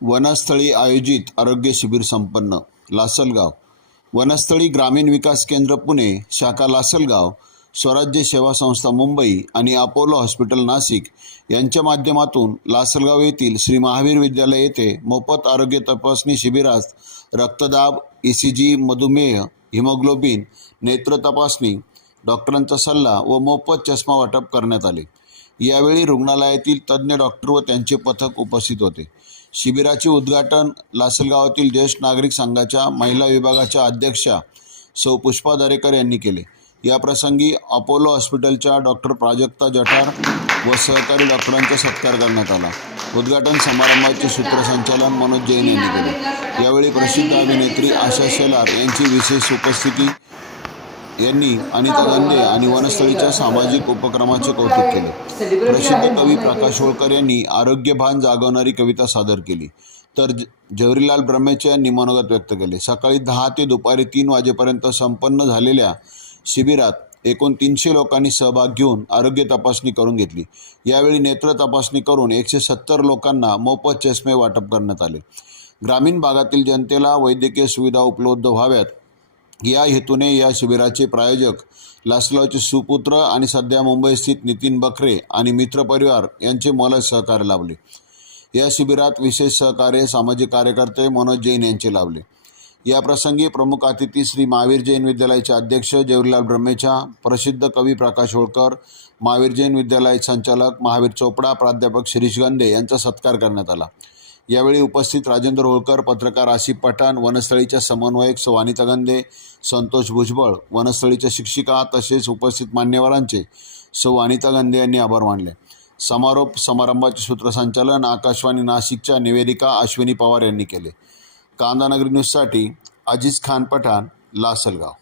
वनस्थळी आयोजित आरोग्य शिबिर संपन्न. लासलगाव. वनस्थळी ग्रामीण विकास केंद्र पुणे शाखा लासलगाव स्वराज्य सेवा संस्था मुंबई आणि अपोलो हॉस्पिटल नाशिक यांच्या माध्यमातून लासलगाव येथील श्री महावीर विद्यालय येथे मोफत आरोग्य तपासणी शिबिरात रक्तदाब ई सी जी मधुमेह हिमोग्लोबिन नेत्र तपासणी डॉक्टरांचा सल्ला व मोफत चष्मा वाटप करण्यात आले. यावेळी रुग्णालयातील तज्ज्ञ डॉक्टर व त्यांचे पथक उपस्थित होते. शिबिराचे उद्घाटन लासलगावातील ज्येष्ठ नागरिक संघाच्या महिला विभागाच्या अध्यक्षा सौ. पुष्पा दरेकर यांनी केले. याप्रसंगी अपोलो हॉस्पिटलच्या डॉक्टर प्राजक्ता जठार व सहकारी डॉक्टरांचा सत्कार करण्यात आला. उद्घाटन समारंभाचे सूत्रसंचालन मनोज जैन यांनी केले. यावेळी प्रसिद्ध अभिनेत्री आशा शेलार यांची विशेष उपस्थिती यांनी अनिता गंदे आणि वनस्थळीच्या सामाजिक उपक्रमाचे कौतुक केले. प्रसिद्ध कवी प्रकाश होळकर यांनी आरोग्यभान जागवणारी कविता सादर केली. तर ज- ब्रह्मेचे यांनी मनोगत व्यक्त केले. सकाळी दहा ते दुपारी तीन वाजेपर्यंत संपन्न झालेल्या शिबिरात एकूण तीनशे लोकांनी सहभाग घेऊन आरोग्य तपासणी करून घेतली. यावेळी नेत्र तपासणी करून एकशे सत्तर लोकांना मोफत चष्मे वाटप करण्यात आले. ग्रामीण भागातील जनतेला वैद्यकीय सुविधा उपलब्ध व्हाव्यात या हेतूने या शिबिराचे प्रायोजक लासलॉचे सुपुत्र आणि सध्या मुंबई स्थित नितीन बखरे आणि मित्र परिवार यांचे मोलाचे सहकार्य लाभले. या शिबिरात विशेष सहकार्य सामाजिक कार्यकर्ते मनोज जैन यांचे लाभले. या प्रसंगी प्रमुख अतिथी श्री महावीर जैन विद्यालयाचे अध्यक्ष जवाहरलाल ब्रह्मेचा प्रसिद्ध कवी प्रकाश होळकर महावीर जैन विद्यालय संचालक महावीर चोपडा प्राध्यापक शिरीष गंदे यांचा सत्कार करण्यात आला. यावेळी उपस्थित राजेंद्र होळकर पत्रकार आसिफ पठाण वनस्थळीच्या समन्वयक सौ अनिता गंदे संतोष भुजबळ वनस्थळीच्या शिक्षिका तसेच उपस्थित मान्यवरांचे सौ अनिता गंदे यांनी आभार मानले. समारोप समारंभाचे सूत्रसंचालन आकाशवाणी नाशिकच्या निवेदिका अश्विनी पवार यांनी केले. कांदानगरी न्यूजसाठी अजिज खान पठाण लासलगाव.